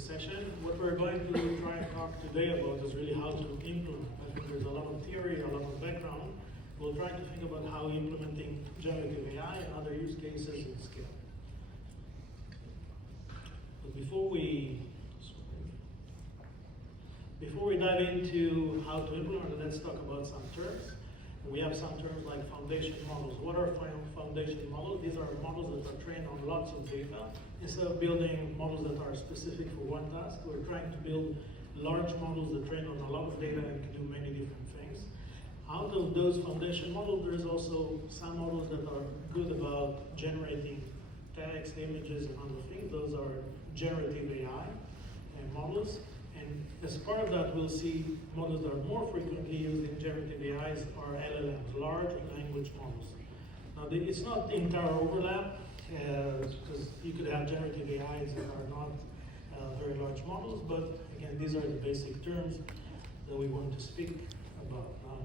this session. What we're going to try and talk today about is really how to implement. I think there's a lot of theory, a lot of background. We'll try to think about how implementing generative AI and other use cases at scale. But before we dive into how to implement it, let's talk about some terms. We have some terms like foundation models. What are foundation models? These are models that are trained on lots of data. Instead of building models that are specific for one task, we're trying to build large models that train on a lot of data and can do many different things. Out of those foundation models, there's also some models that are good about generating text, images, and other things. Those are generative AI models. And as part of that, we'll see models that are more frequently used in generative AIs are LLMs, large language models. Now, it's not the entire overlap, because you could have generative AIs that are not very large models, but again, these are the basic terms that we want to speak about. Now,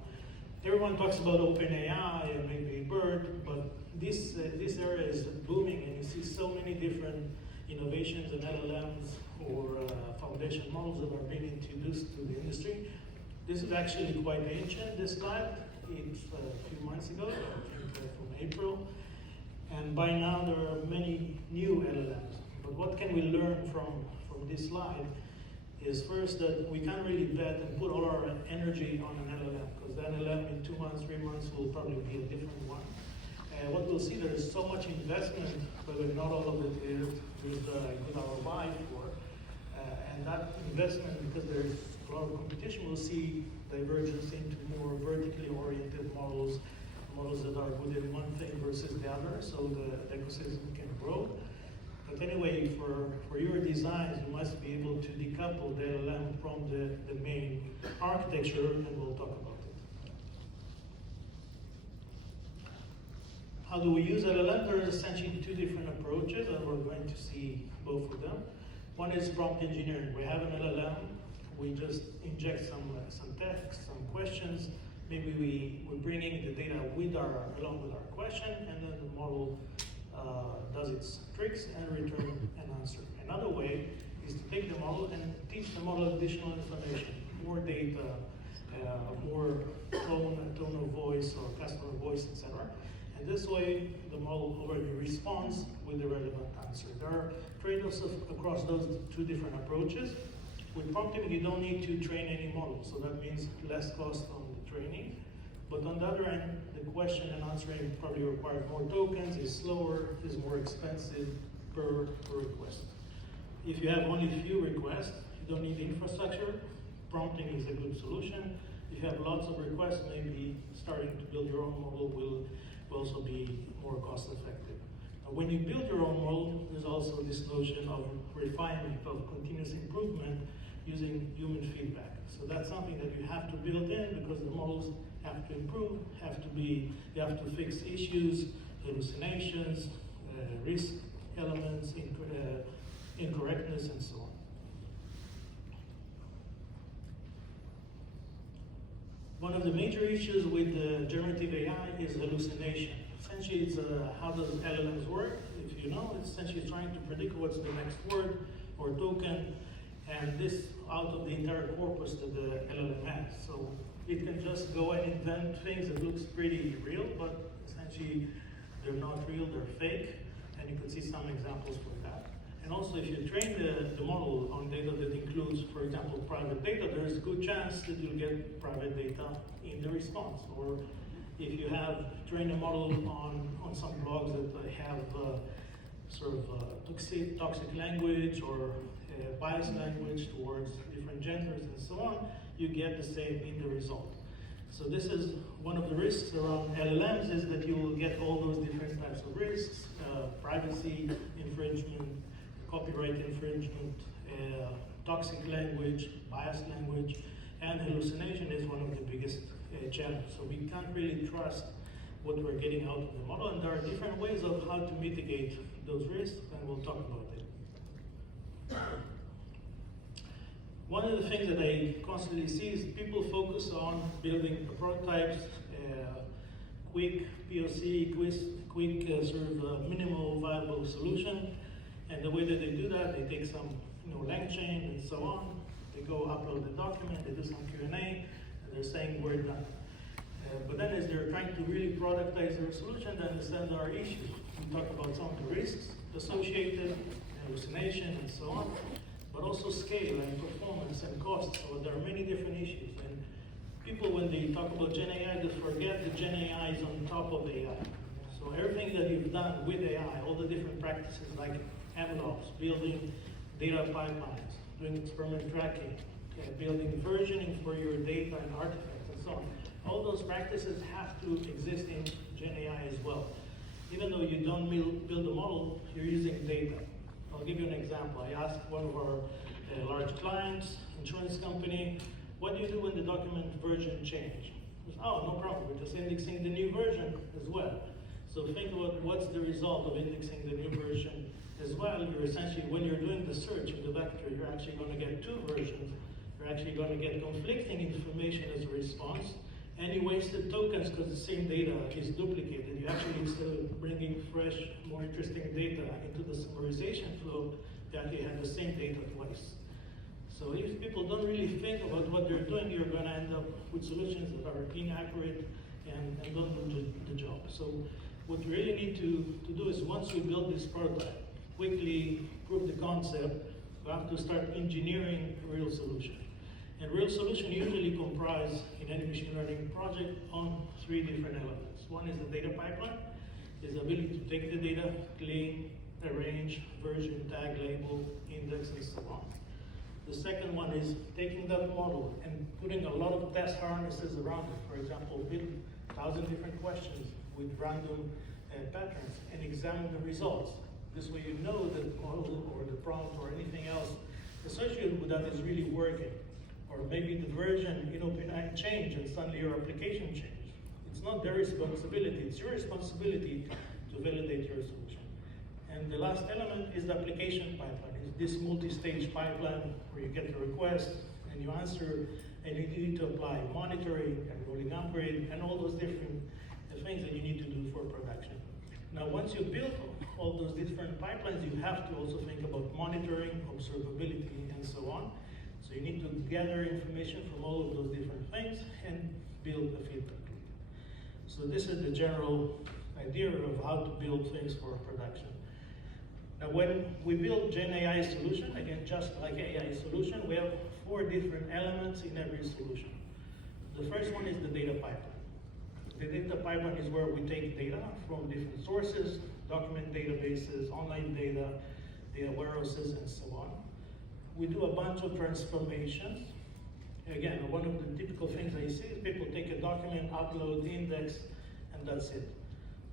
everyone talks about OpenAI and maybe BERT, but this area is booming, and you see so many different innovations in LLMs or foundation models that are being introduced to the industry. This is actually quite ancient, this slide. It's a few months ago, I think from April. And by now there are many new LLMs. But what can we learn from this slide is first that we can't really bet and put all our energy on an LLM, because the LLM in 2 months, 3 months will probably be a different one. What we'll see, there is so much investment, but not all of it is good ROI for. And that investment, because there's a lot of competition, we'll see divergence into more vertically oriented models that are good in one thing versus the other, so the ecosystem can grow. But anyway, for your designs, you must be able to decouple the LLM from the main architecture, and we'll talk about it. How do we use LLM? There is essentially 2 different approaches, and we're going to see both of them. One is prompt engineering. We have an LLM, we just inject some text, some questions. Maybe we're bringing the data along with our question, and then the model does its tricks and return an answer. Another way is to take the model and teach the model additional information, more data, more tone of voice or customer voice, etc. And this way, the model already responds with the relevant answer. There are trade-offs across those 2 different approaches. With prompting, you don't need to train any model, so that means less cost on the training. But on the other end, the question and answering probably requires more tokens, is slower, is more expensive per request. If you have only a few requests, you don't need infrastructure, prompting is a good solution. If you have lots of requests, maybe starting to build your own model will also be more cost effective. Now, when you build your own model, there's also this notion of refinement, of continuous improvement using human feedback. So that's something that you have to build in, because the models have to improve, you have to fix issues, hallucinations, risk elements, incorrectness, and so on. One of the major issues with generative AI is hallucination. Essentially, it's how does LLMs work? If you know, it's essentially trying to predict what's the next word or token, and this out of the entire corpus that the LLM has. So it can just go and invent things that looks pretty real, but essentially they're not real, they're fake, and you can see some examples for that. And also, if you train the model on data that includes, for example, private data, there's a good chance that you'll get private data in the response. Or if you have trained a model on some blogs that have toxic language or biased language towards different genders and so on, you get the same in the result. So this is one of the risks around LLMs, is that you will get all those different types of risks, privacy infringement, copyright infringement, toxic language, biased language, and hallucination is one of the biggest challenges. So we can't really trust what we're getting out of the model, and there are different ways of how to mitigate those risks, and we'll talk about it. One of the things that I constantly see is people focus on building prototypes, quick POC, quick minimal viable solution. And the way that they do that, they take some length change and so on. They go upload the document, they do some Q&A, and they're saying we're done. But then as they're trying to really productize their solution, they understand there are issues. We talk about some of the risks associated, hallucination and so on, but also scale and performance and cost. So there are many different issues. And people, when they talk about Gen AI, they forget that Gen AI is on top of AI. So everything that you've done with AI, all the different practices like MLOps, building data pipelines, doing experiment tracking, building versioning for your data and artifacts and so on. All those practices have to exist in Gen AI as well. Even though you don't build a model, you're using data. I'll give you an example. I asked one of our large clients, insurance company, what do you do when the document version change? Goes, oh, no problem, we're just indexing the new version as well. So think about what's the result of indexing the new version as well. You're essentially, when you're doing the search in the vector, you're actually going to get two versions. You're actually going to get conflicting information as a response, and you wasted tokens because the same data is duplicated. You actually, instead of bringing fresh, more interesting data into the summarization flow, you actually have the same data twice. So if people don't really think about what they're doing, you're going to end up with solutions that are inaccurate and don't do the job. So what we really need to do is, once we build this prototype, quickly prove the concept, we have to start engineering a real solution. And real solution usually comprise, in any machine learning project, on three different elements. One is the data pipeline, is the ability to take the data, clean, arrange, version, tag, label, index, and so on. The second one is taking that model and putting a lot of test harnesses around it. For example, build 1,000 different questions with random patterns and examine the results. This way you know that the model or the prompt or anything else associated with that is really working. Or maybe the version, change and suddenly your application changes. It's not their responsibility, it's your responsibility to validate your solution. And the last element is the application pipeline. It's this multi-stage pipeline where you get the request and you answer, and you need to apply monitoring and rolling upgrade and all those different things that you need to do for production. Now, once you build all those different pipelines, you have to also think about monitoring, observability, and so on. So you need to gather information from all of those different things and build a feedback loop. So this is the general idea of how to build things for production. Now, when we build Gen AI solution, again, just like AI solution, we have 4 different elements in every solution. The first one is the data pipeline. The data pipeline is where we take data from different sources, document databases, online data, data warehouses, and so on. We do a bunch of transformations. Again, one of the typical things I see is people take a document, upload, index, and that's it.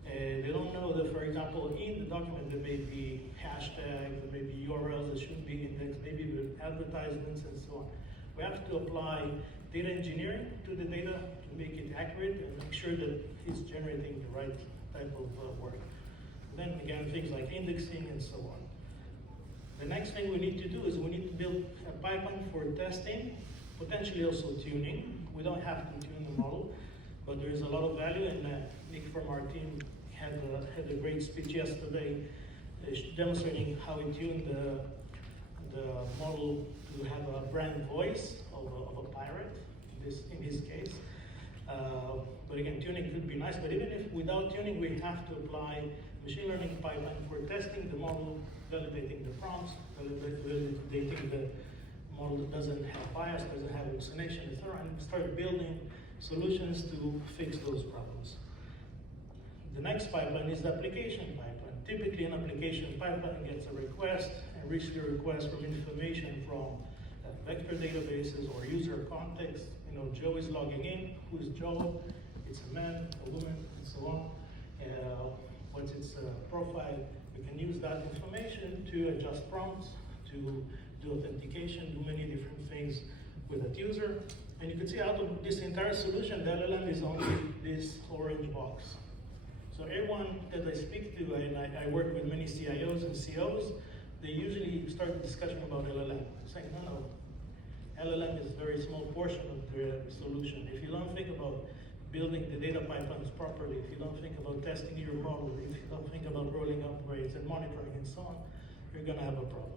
They don't know that, for example, in the document there may be hashtags, there may be URLs that shouldn't be indexed, maybe with advertisements and so on. We have to apply data engineering to the data to make it accurate and make sure that it's generating the right type of work. And then again, things like indexing and so on. The next thing we need to do is we need to build a pipeline for testing, potentially also tuning. We don't have to tune the model, but there is a lot of value, and Nick from our team had a great speech yesterday demonstrating how we tuned the model to have a brand voice of a pirate, in his case. But again, tuning could be nice, but even if without tuning, we have to apply machine learning pipeline for testing the model, validating the prompts, validating the model that doesn't have bias, doesn't have hallucination, etc., and start building solutions to fix those problems. The next pipeline is the application pipeline. Typically, an application pipeline gets a request and receives a request from information from vector databases or user context. Joe is logging in. Who is Joe? It's a man, a woman, and so on. What's its profile? We can use that information to adjust prompts, to do authentication, do many different things with that user. And you can see out of this entire solution, the LLM is only this orange box. So everyone that I speak to, and I work with many CIOs and COs, they usually start a discussion about LLM. Saying, no, LLM is a very small portion of the solution. If you don't think about building the data pipelines properly, if you don't think about testing your model, if you don't think about rolling upgrades and monitoring and so on, you're going to have a problem.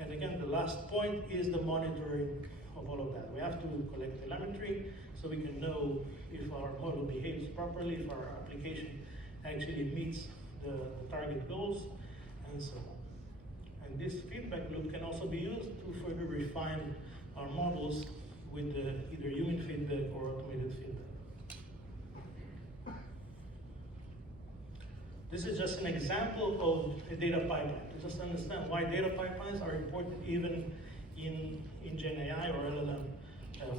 And again, the last point is the monitoring of all of that. We have to collect telemetry so we can know if our model behaves properly, if our application actually meets the target goals, and so on. And this feedback loop can also be used to further refine our models with either human feedback or automated feedback. This is just an example of a data pipeline, to just understand why data pipelines are important even in Gen AI or LLM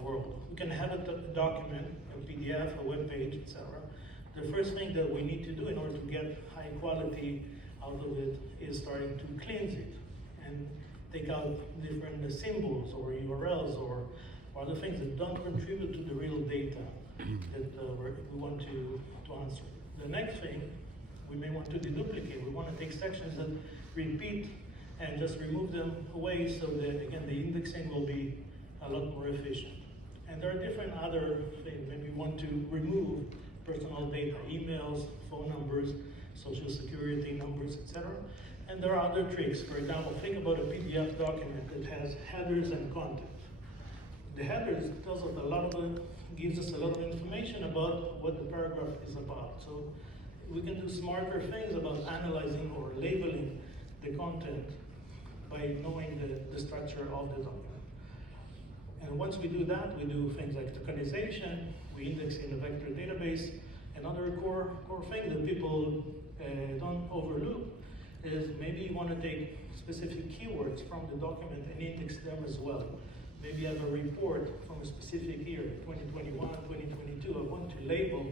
world. We can have a document, a PDF, a web page, etc. The first thing that we need to do in order to get high quality out of it is starting to cleanse it and take out different symbols or URLs or other things that don't contribute to the real data that we want to answer. The next thing, we may want to deduplicate. We want to take sections that repeat and just remove them away so that, again, the indexing will be a lot more efficient. And there are different other things. Maybe we want to remove personal data, emails, phone numbers, social security numbers, etc. And there are other tricks. For example, think about a PDF document that has headers and content. The headers tells us gives us a lot of information about what the paragraph is about. So we can do smarter things about analyzing or labeling the content by knowing the structure of the document. And once we do that, we do things like tokenization, we index in a vector database. Another core thing that people don't overlook is maybe you want to take specific keywords from the document and index them as well. Maybe you have a report from a specific year, 2021, 2022. I want to label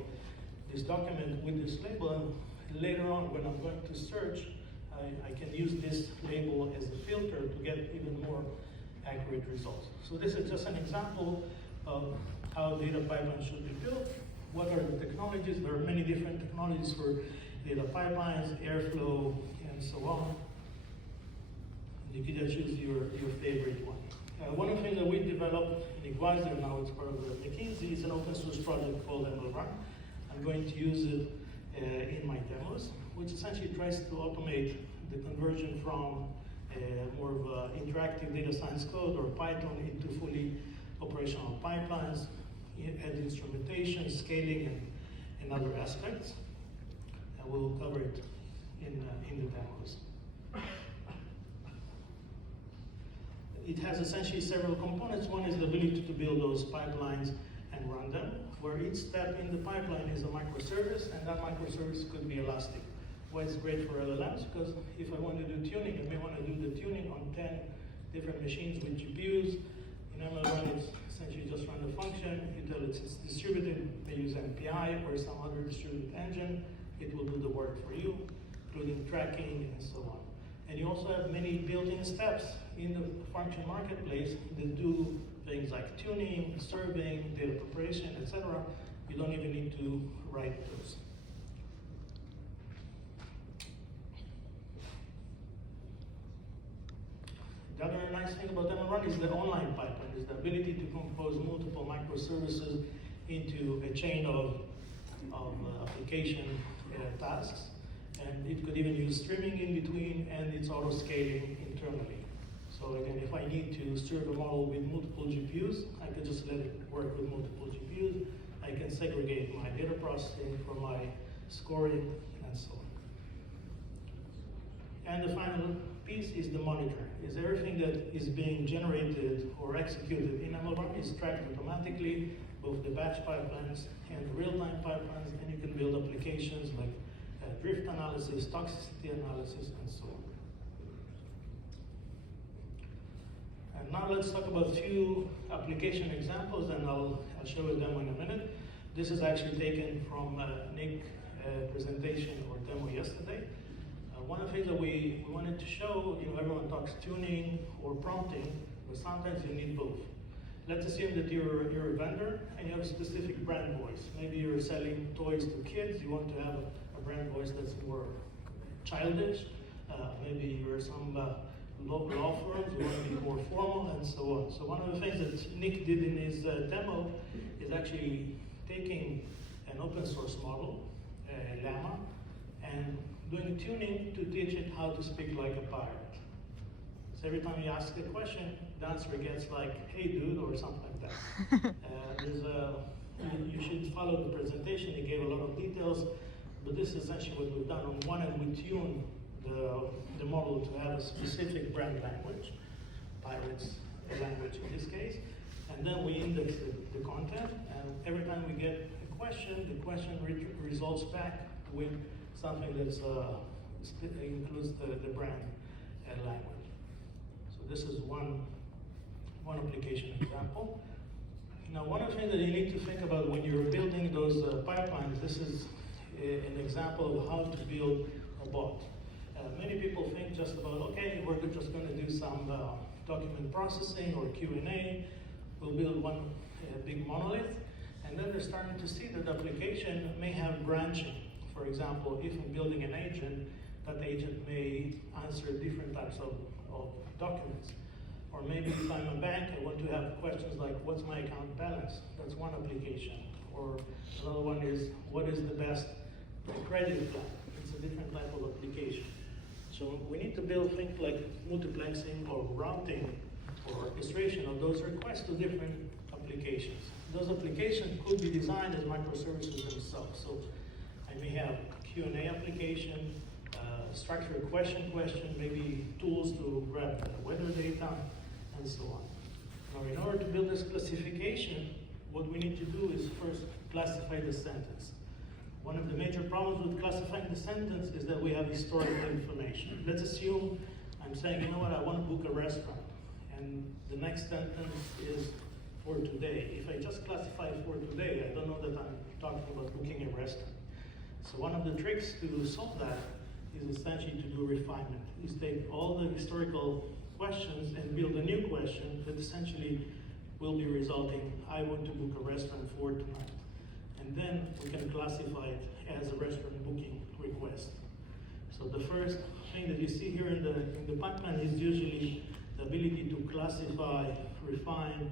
this document with this label, and later on when I'm going to search, I can use this label as a filter to get even more accurate results. So this is just an example of how data pipelines should be built. What are the technologies? There are many different technologies for data pipelines, Airflow, and so on. You can just choose your favorite one. One of the things that we developed in Iguazu, now it's part of McKinsey, is an open source project called MLOps. I'm going to use it in my demos, which essentially tries to automate the conversion from more of interactive data science code or Python into fully operational pipelines, add instrumentation, scaling, and other aspects. And we'll cover it in the demos. It has essentially several components. One is the ability to build those pipelines and run them, where each step in the pipeline is a microservice, and that microservice could be elastic. Why it's great for LLMs, because if I want to do tuning, I may want to do the tuning on 10 different machines with GPUs. In MLOps, it's essentially just run the function. You tell it's distributed, they use MPI or some other distributed engine. It will do the work for you, including tracking and so on. And you also have many built-in steps in the function marketplace that do things like tuning, serving, data preparation, etc. You don't even need to write those. The other nice thing about MLOps is the online pipeline, is the ability to compose multiple microservices into a chain of application tasks. And it could even use streaming in between, and it's auto-scaling internally. So again, if I need to serve a model with multiple GPUs, I could just let it work with multiple GPUs. I can segregate my data processing from my scoring, and so on. And the final piece is the monitoring. Is everything that is being generated or executed in MLOps is tracked automatically, both the batch pipelines and the real-time pipelines, and you can build applications like drift analysis, toxicity analysis, and so on. And now let's talk about a few application examples, and I'll show a demo in a minute. This is actually taken from Nick's presentation or demo yesterday. One of the things that we wanted to show, everyone talks tuning or prompting, but sometimes you need both. Let's assume that you're a vendor and you have a specific brand voice. Maybe you're selling toys to kids, you want to have a brand voice that's more childish. Maybe you're some law firms, you want to be more formal, and so on. So one of the things that Nick did in his demo is actually taking an open source model, Llama, and doing tuning to teach it how to speak like a pirate. So every time you ask a question, the answer gets like, hey dude, or something like that. You should follow the presentation. It gave a lot of details, but this is actually what we've done. On one end, we tune the model to have a specific brand language, Pirates language in this case, and then we index the content, and every time we get a question, the question results back with something that includes the brand language. So this is one application example. Now, one of the things that you need to think about when you're building those pipelines, this is an example of how to build a bot. Many people think just about, okay, we're just going to do some document processing or Q&A. We'll build one big monolith, and then they're starting to see that the application may have branching. For example, if I'm building an agent, that agent may answer different types of documents. Or maybe if I'm a bank, I want to have questions like, what's my account balance? That's one application. Or another one is, what is the best credit plan? It's a different type of application. So we need to build things like multiplexing or routing or orchestration of those requests to different applications. Those applications could be designed as microservices themselves. So I may have Q&A application, structured question, maybe tools to grab weather data, and so on. Now, in order to build this classification, what we need to do is first classify the sentence. One of the major problems with classifying the sentence is that we have historical information. Let's assume I'm saying, you know what, I want to book a restaurant, and the next sentence is for today. If I just classify for today, I don't know that I'm talking about booking a restaurant. So one of the tricks to solve that is essentially to do refinement. Is take all the historical questions and build a new question that essentially will be resulting, I want to book a restaurant for tonight. And then we can classify it as a restaurant booking request. So the first thing that you see here in the pipeline is usually the ability to classify, refine,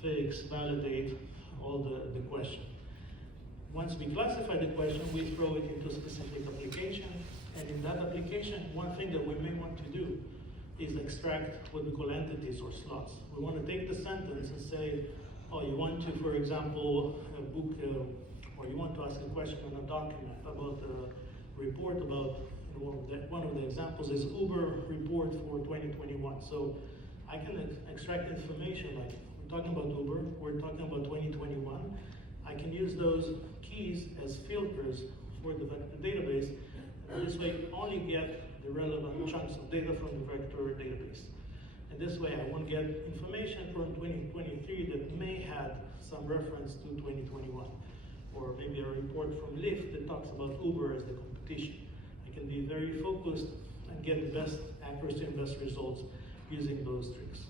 fix, validate all the question. Once we classify the question, we throw it into a specific application. And in that application, one thing that we may want to do is extract what we call entities or slots. We want to take the sentence and say, oh, you want to, for example, book, or you want to ask a question on a document about a report about, one of the examples is Uber report for 2021. So I can extract information like, we're talking about Uber, we're talking about 2021. I can use those keys as filters for the database. This way, only get the relevant chunks of data from the vector database. And this way, I won't get information from 2023 that may have some reference to 2021. Or maybe a report from Lyft that talks about Uber as the competition. I can be very focused and get the best accuracy and best results using those tricks.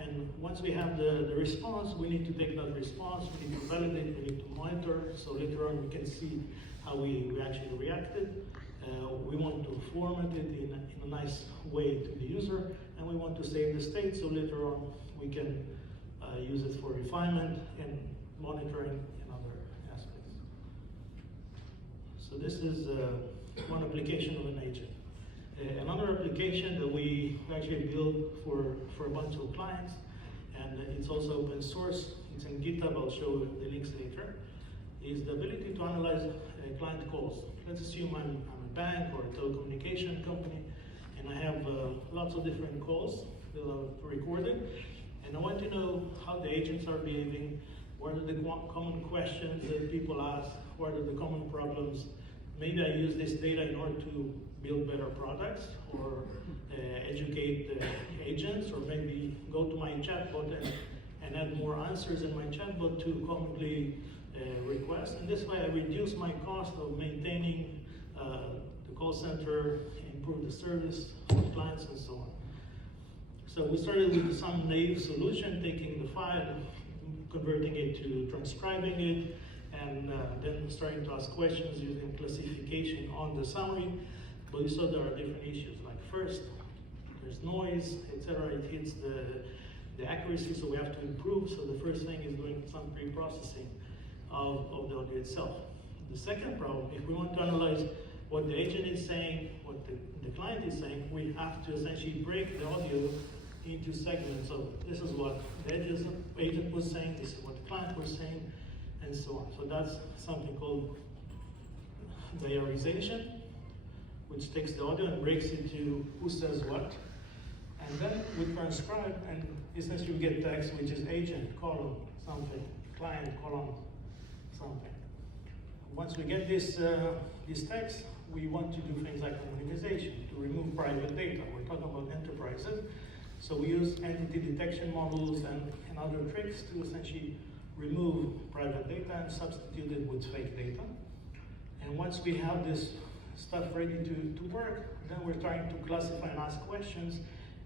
And once we have the response, we need to take that response, we need to validate, we need to monitor, so later on we can see how we actually reacted. We want to format it in a nice way to the user, and we want to save the state, so later on we can use it for refinement and monitoring and other aspects. So this is one application of an agent. Another application that we actually built for a bunch of clients, and it's also open source, it's in GitHub, I'll show the links later, is the ability to analyze client calls. Let's assume I'm a bank or a telecommunication company, and I have lots of different calls that are recorded, and I want to know how the agents are behaving, what are the common questions that people ask, what are the common problems. Maybe I use this data in order to build better products or educate agents, or maybe go to my chatbot and add more answers in my chatbot to commonly requests. And this way I reduce my cost of maintaining the call center, improve the service for clients and so on. So we started with some naive solution, taking the file, converting it to transcribing it, and then starting to ask questions using classification on the summary. But we saw there are different issues. Like first, there's noise, etc. It hits the accuracy, so we have to improve. So the first thing is doing some pre-processing of the audio itself. The second problem, if we want to analyze what the agent is saying, what the client is saying, we have to essentially break the audio into segments. So this is what the agent was saying, this is what the client was saying, and so on. So that's something called diarization, which takes the audio and breaks it to who says what. And then we transcribe, and essentially we get text, which is agent, column, something, client, column, something. Once we get this text, we want to do things like anonymization, to remove private data. We're talking about enterprises. So we use entity detection models and other tricks to essentially remove private data and substitute it with fake data. And once we have this stuff ready to work, then we're trying to classify and ask questions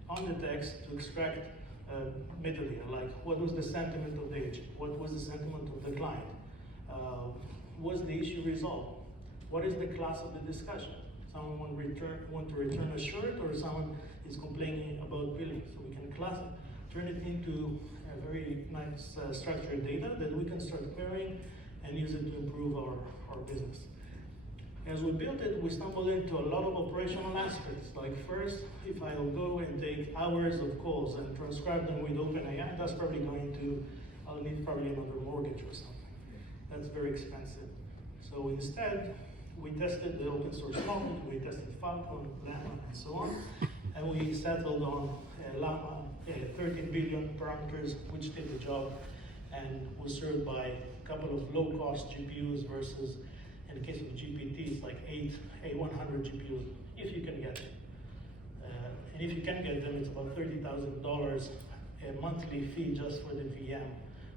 on the text to extract metadata, like what was the sentiment of the agent, what was the sentiment of the client, was the issue resolved, what is the class of the discussion? Someone want to return a shirt, or someone is complaining about billing. So we can turn it into a very nice structured data that we can start querying and use it to improve our business. As we built it, we stumbled into a lot of operational aspects. Like first, if I'll go and take hours of calls and transcribe them with OpenAI, that's probably I'll need probably another mortgage or something. That's very expensive. So instead, we tested the open source model, we tested Falcon, Llama, and so on, and we settled on Llama, 13 billion parameters, which did the job, and was served by a couple of low-cost GPUs versus, in the case of GPTs, like 8 A100 GPUs, if you can get them. And if you can get them, it's about $30,000 a monthly fee just for the VM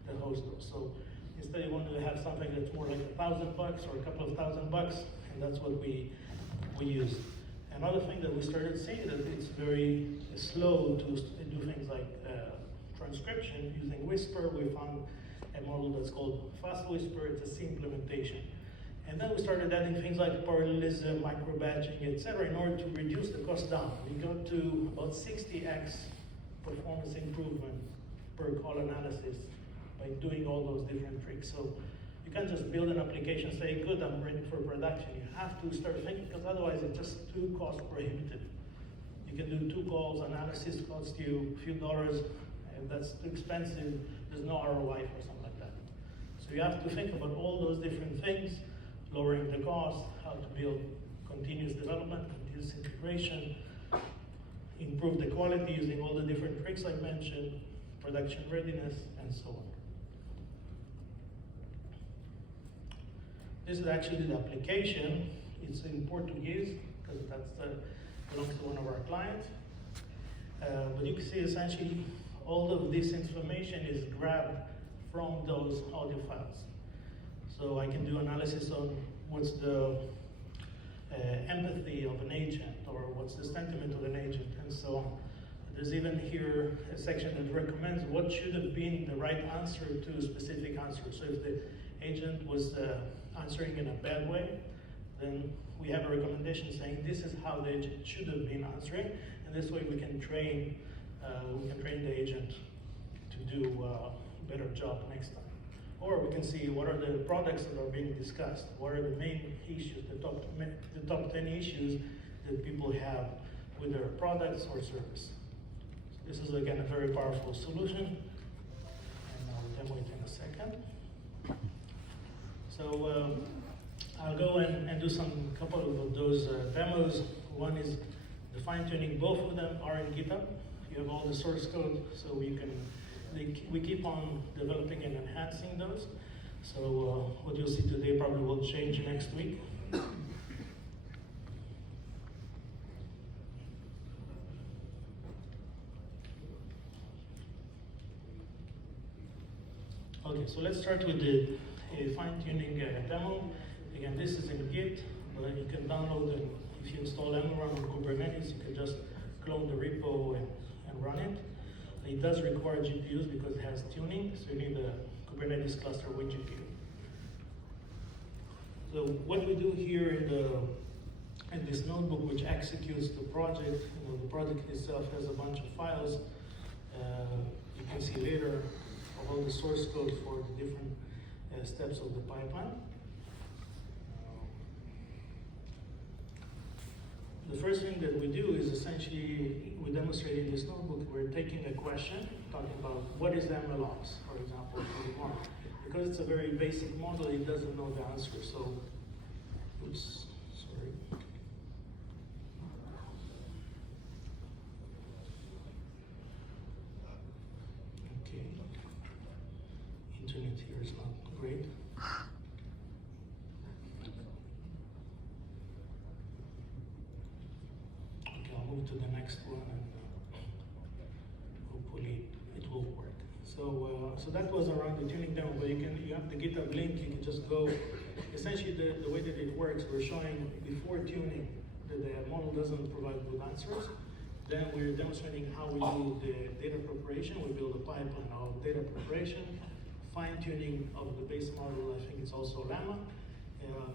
that hosts those. So instead, you want to have something that's more like $1,000 or a couple of $1,000, and that's what we use. Another thing that we started seeing that it's very slow to do things like transcription using Whisper. We found a model that's called Fast Whisper. It's a C implementation. And then we started adding things like parallelism, micro-batching, etc., in order to reduce the cost down. We got to about 60x performance improvement per call analysis by doing all those different tricks. So you can't just build an application, say, good, I'm ready for production. You have to start thinking, because otherwise it's just too cost prohibitive. You can do 2 calls, analysis costs you a few dollars, and that's too expensive. There's no ROI for something like that. So you have to think about all those different things, lowering the cost, how to build continuous development, continuous integration, improve the quality using all the different tricks I mentioned, production readiness, and so on. This is actually the application. It's in Portuguese, because that belongs to one of our clients. But you can see essentially all of this information is grabbed from those audio files. So I can do analysis on what's the empathy of an agent, or what's the sentiment of an agent, and so on. There's even here a section that recommends what should have been the right answer to a specific answer. So if the agent was answering in a bad way, then we have a recommendation saying this is how the agent should have been answering, and this way we can train the agent to do a better job next time. Or we can see what are the products that are being discussed, what are the main issues, the top 10 issues that people have with their products or service. So this is again a very powerful solution, and I'll demo it in a second. So I'll go and do a couple of those demos. One is the fine-tuning. Both of them are in GitHub. You have all the source code, so we keep on developing and enhancing those. So what you'll see today probably will change next week. Okay, so let's start with the fine-tuning demo. Again, this is in Git, but you can download it. If you install MLOps on Kubernetes, you can just clone the repo and run it. It does require GPUs because it has tuning, so you need a Kubernetes cluster with GPU. So what we do here in this notebook, which executes the project, the project itself has a bunch of files. You can see later all the source code for the different steps of the pipeline. first thing that we do is essentially, we demonstrate in this notebook, we're taking a question, talking about what is the MLOps, for example, for the model. Because it's a very basic model, it doesn't know the answer, so, oops, sorry. Okay, internet here is not great. Move to the next one, and hopefully it will work. So that was around the tuning demo, but you have the GitHub link, you can just go. Essentially, the way that it works, we're showing before tuning that the model doesn't provide good answers. Then we're demonstrating how we do the data preparation. We build a pipeline of data preparation, fine-tuning of the base model, I think it's also Llama,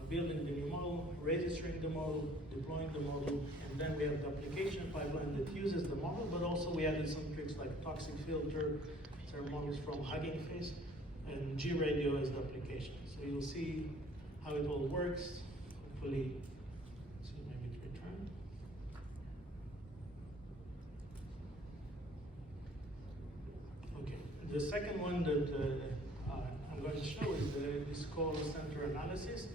building the new model, registering the model, deploying the model, and then we have the application pipeline that uses the model, but also we added some tricks like toxic filter, there are models from Hugging Face, and G-Radio as the application. So you'll see how it all works. Hopefully, let's see, maybe it returned. Okay, the second one that I'm going to show is this call center analysis.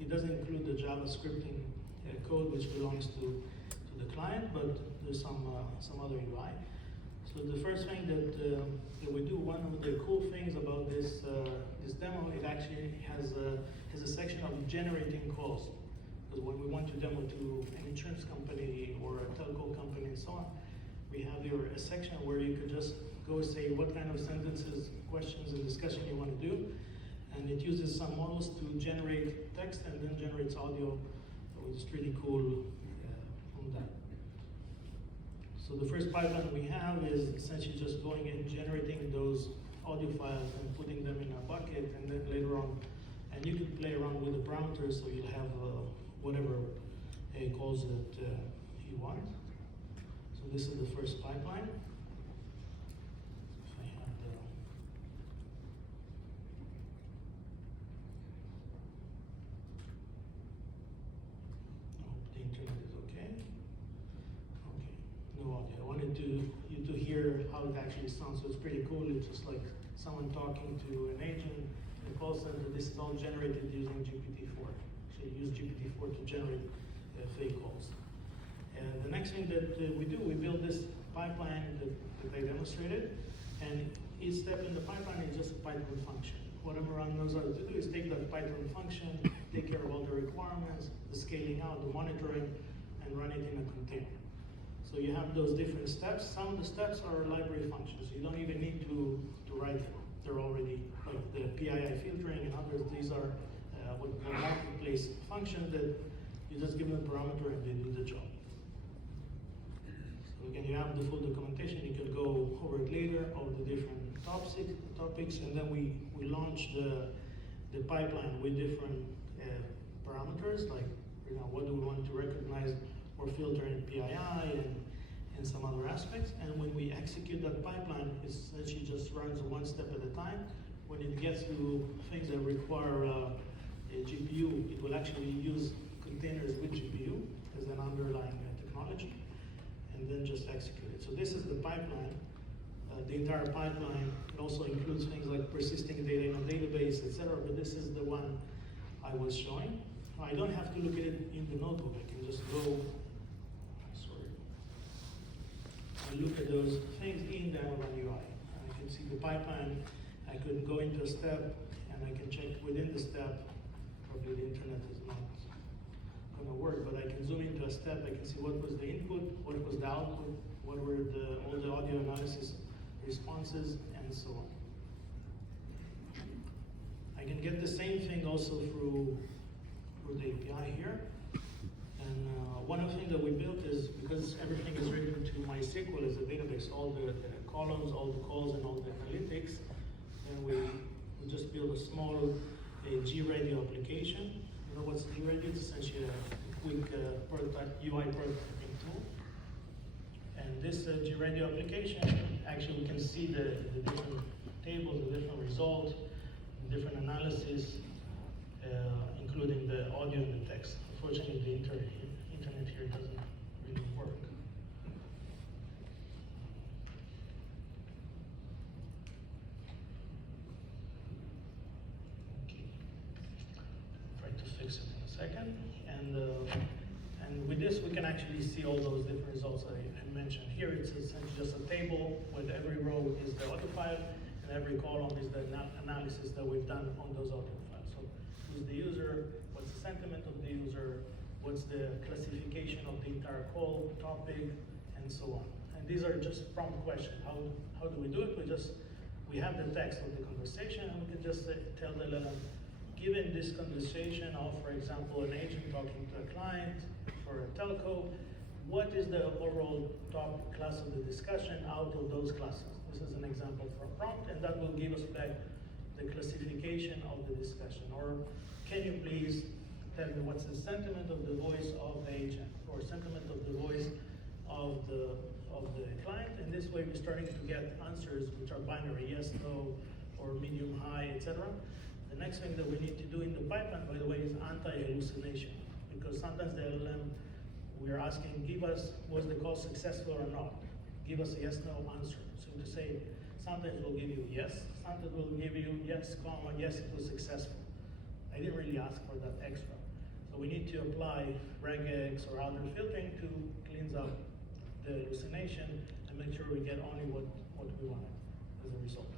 It doesn't include the Java scripting code, which belongs to the client, but there's some other UI. So the first thing that we do, one of the cool things about this demo, it actually has a section of generating calls. Because when we want to demo to an insurance company or a telco company and so on, we have here a section where you could just go say what kind of sentences, questions, and discussion you want to do. And it uses some models to generate text and then generates audio, which is pretty cool on that. So the first pipeline we have is essentially just going and generating those audio files and putting them in a bucket, and then later on, and you can play around with the parameters so you'll have whatever calls that you want. So this is the first pipeline. You to hear how it actually sounds, so it's pretty cool. It's just like someone talking to an agent in a call center. This is all generated using GPT-4. So you use GPT-4 to generate fake calls. And the next thing that we do, we build this pipeline that I demonstrated, and each step in the pipeline is just a Python function. What Imran knows how to do is take that Python function, take care of all the requirements, the scaling out, the monitoring, and run it in a container. So you have those different steps. Some of the steps are library functions. You don't even need to write them. They're already, like the PII filtering and others, these are what are marketplace functions that you just give them a parameter and they do the job. So again, you have the full documentation. You can go over it later, all the different topics, and then we launch the pipeline with different parameters, like what do we want to recognize or filter in PII and some other aspects. And when we execute that pipeline, it essentially just runs one step at a time. When it gets to things that require a GPU, it will actually use containers with GPU as an underlying technology, and then just execute it. So this is the pipeline. The entire pipeline, it also includes things like persisting data in a database, etc. But this is the one I was showing. I don't have to look at it in the notebook. I can just go, look at those things in the Eneral UI. I can see the pipeline, I could go into a step, and I can check within the step. Probably the internet is not going to work, but I can zoom into a step, I can see what was the input, what was the output, what were all the audio analysis responses, and so on. I can get the same thing also through the API here. And one of the things that we built is, because everything is written to MySQL as a database, all the columns, all the calls, and all the analytics, and we just built a small G-Radio application. You know what's G-Radio? It's essentially a quick UI prototyping tool. And this G-Radio application, actually we can see the different tables, the different results, the different analysis, including the audio and the text. Unfortunately, the internet here doesn't really work. Okay. Try to fix it in a second. And with this, we can actually see all those different results I mentioned. Here, it's essentially just a table with every row is the audio file, and every column is the analysis that we've done on those audio files. So who's the user, what's the sentiment of the user, what's the classification of the entire call, topic, and so on. And these are just prompt questions. How do we do it? We have the text of the conversation, and we can just tell the LLM, given this conversation of, for example, an agent talking to a client for a telco, what is the overall top class of the discussion out of those classes? This is an example for a prompt, and that will give us back the classification of the discussion. Or can you please tell me what's the sentiment of the voice of the agent, or sentiment of the voice of the client? And this way, we're starting to get answers which are binary, yes, no, or medium, high, etc. The next thing that we need to do in the pipeline, by the way, is anti-hallucination, because sometimes the LLM, we're asking, give us, was the call successful or not? Give us a yes, no answer. So to say, sometimes we'll give you yes, sometimes we'll give you yes, comma, yes, it was successful. I didn't really ask for that extra. So we need to apply regex or other filtering to cleanse up the hallucination and make sure we get only what we wanted as a result.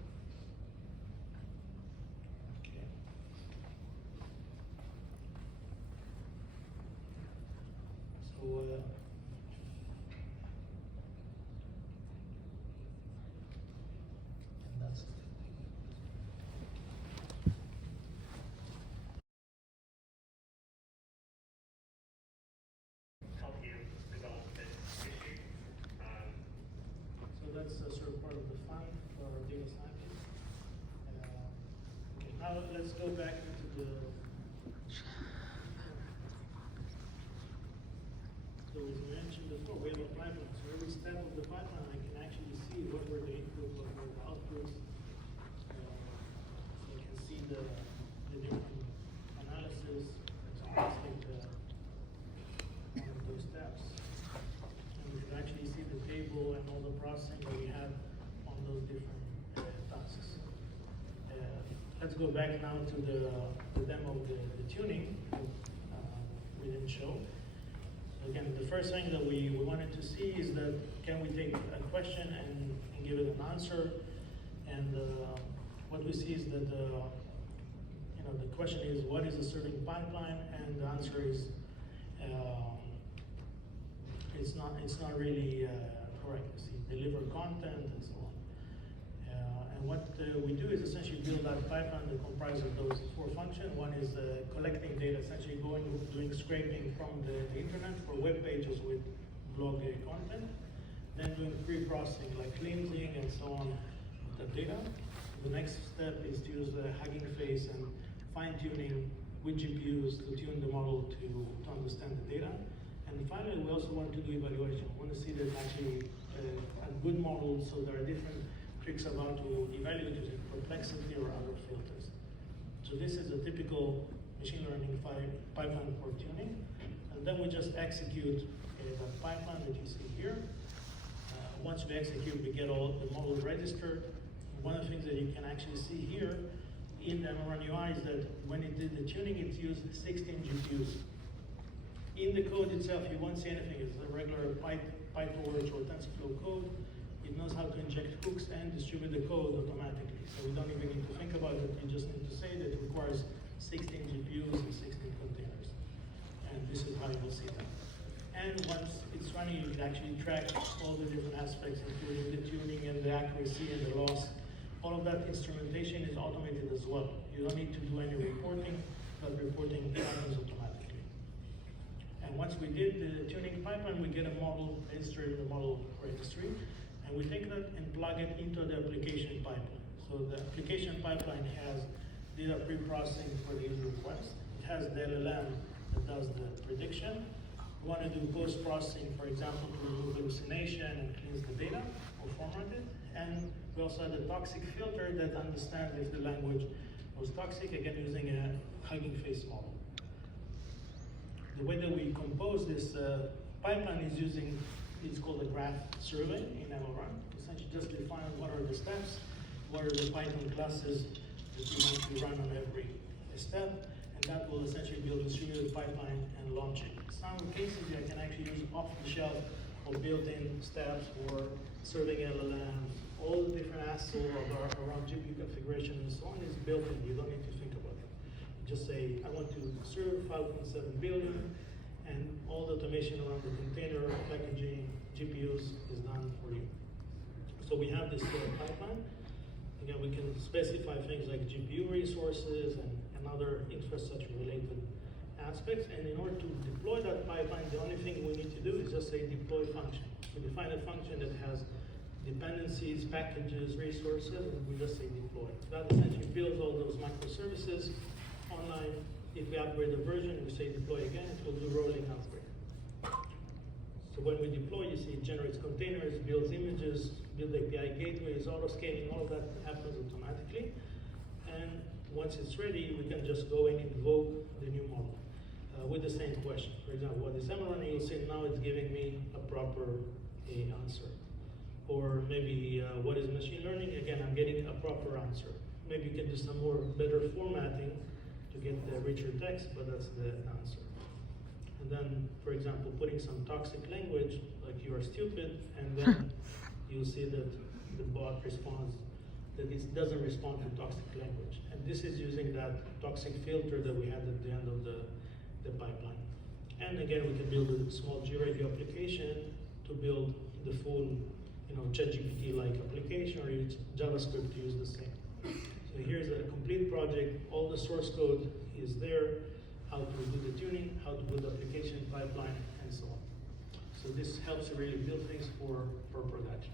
And that's it. Help you develop this issue. So that's sort of part of the fun for our data scientists. Okay, now let's go back into the. So as we mentioned before, we have a pipeline. So every step of the pipeline, I can actually see what were the inputs, what were the outputs. So you can see the different analysis. So let's take one of those steps. And we can actually see the table and all the processing that we have on those different tasks. Let's go back now to the demo of the tuning we didn't show. Again, the first thing that we wanted to see is that can we take a question and give it an answer? And what we see is that the question is what is a serving pipeline, and the answer is it's not really correct. You see, deliver content and so on. And what we do is essentially build that pipeline that comprises of those four functions. One is collecting data, essentially doing scraping from the internet for web pages with blog content. Then doing pre-processing, like cleansing and so on, the data. The next step is to use the Hugging Face and fine-tuning with GPUs to tune the model to understand the data. And finally, we also want to do evaluation. We want to see that actually a good model, so there are different tricks of how to evaluate using complexity or other filters. So this is a typical machine learning pipeline for tuning. And then we just execute the pipeline that you see here. Once we execute, we get all the models registered. One of the things that you can actually see here in the MRN UI is that when it did the tuning, it used 16 GPUs. In the code itself, you won't see anything. It's a regular PyTorch or TensorFlow code. It knows how to inject hooks and distribute the code automatically. So we don't even need to think about it. You just need to say that it requires 16 GPUs and 16 containers. And this is how you will see that. And once it's running, you can actually track all the different aspects, including the tuning and the accuracy and the loss. All of that instrumentation is automated as well. You don't need to do any reporting, but reporting happens automatically. And once we did the tuning pipeline, we get a model registered in the model registry. And we take that and plug it into the application pipeline. So the application pipeline has data pre-processing for the user request. It has the LLM that does the prediction. We want to do post-processing, for example, to remove hallucination and cleanse the data or format it. And we also have the toxic filter that understands if the language was toxic, again using a Hugging Face model. The way that we compose this pipeline is using, it's called a graph survey in MLOps. Essentially just define what are the steps, what are the Python classes that you need to run on every step, and that will essentially build a distributed pipeline and launch it. Some cases you can actually use off-the-shelf or built-in steps for serving LLMs. All the different assets around GPU configuration and so on is built in. You don't need to think about it. You just say, I want to serve 5.7 billion, and all the automation around the container, packaging, GPUs is done for you. So we have this pipeline. Again, we can specify things like GPU resources and other infrastructure-related aspects. And in order to deploy that pipeline, the only thing we need to do is just say deploy function. We define a function that has dependencies, packages, resources, and we just say deploy. That essentially builds all those microservices online. If we upgrade the version, we say deploy again, it will do rolling upgrade. So when we deploy, you see it generates containers, builds images, builds API gateways, auto-scaling, all of that happens automatically. And once it's ready, we can just go and invoke the new model with the same question. For example, what is MLOps? And you'll see now it's giving me a proper answer. Or maybe what is machine learning? Again, I'm getting a proper answer. Maybe you can do some more better formatting to get the richer text, but that's the answer. And then, for example, putting some toxic language, like you are stupid, and then you'll see that the bot responds, that it doesn't respond to toxic language. And this is using that toxic filter that we had at the end of the pipeline. And again, we can build a small G-Radio application to build the full ChatGPT-like application, or use JavaScript to use the same. So here's a complete project. All the source code is there, how to do the tuning, how to build the application pipeline, and so on. So this helps you really build things for production.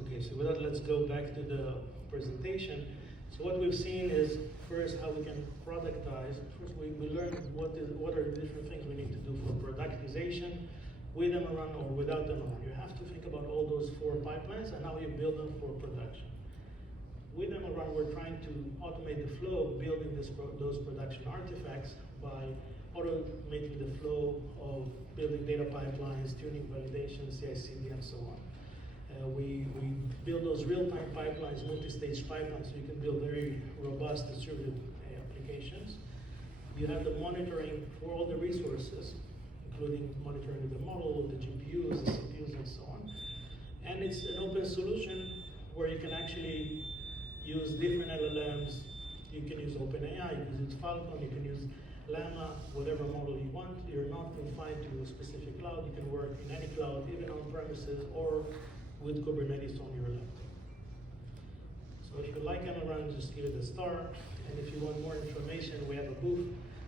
Okay, so with that, let's go back to the presentation. So what we've seen is, first, how we can productize. First, we learned what are the different things we need to do for productization, with MLOps or without MLOps. You have to think about all those 4 pipelines and how you build them for production. With MLOps, we're trying to automate the flow of building those production artifacts by automating the flow of building data pipelines, tuning validation, CI/CD, and so on. We build those real-time pipelines, multi-stage pipelines, so you can build very robust distributed applications. You have the monitoring for all the resources, including monitoring the model, the GPUs, the CPUs, and so on. And it's an open solution where you can actually use different LLMs. You can use OpenAI, you can use Falcon, you can use Llama, whatever model you want. You're not confined to a specific cloud. You can work in any cloud, even on premises, or with Kubernetes on your laptop. So if you like MLOps, just give it a star. And if you want more information, we have a booth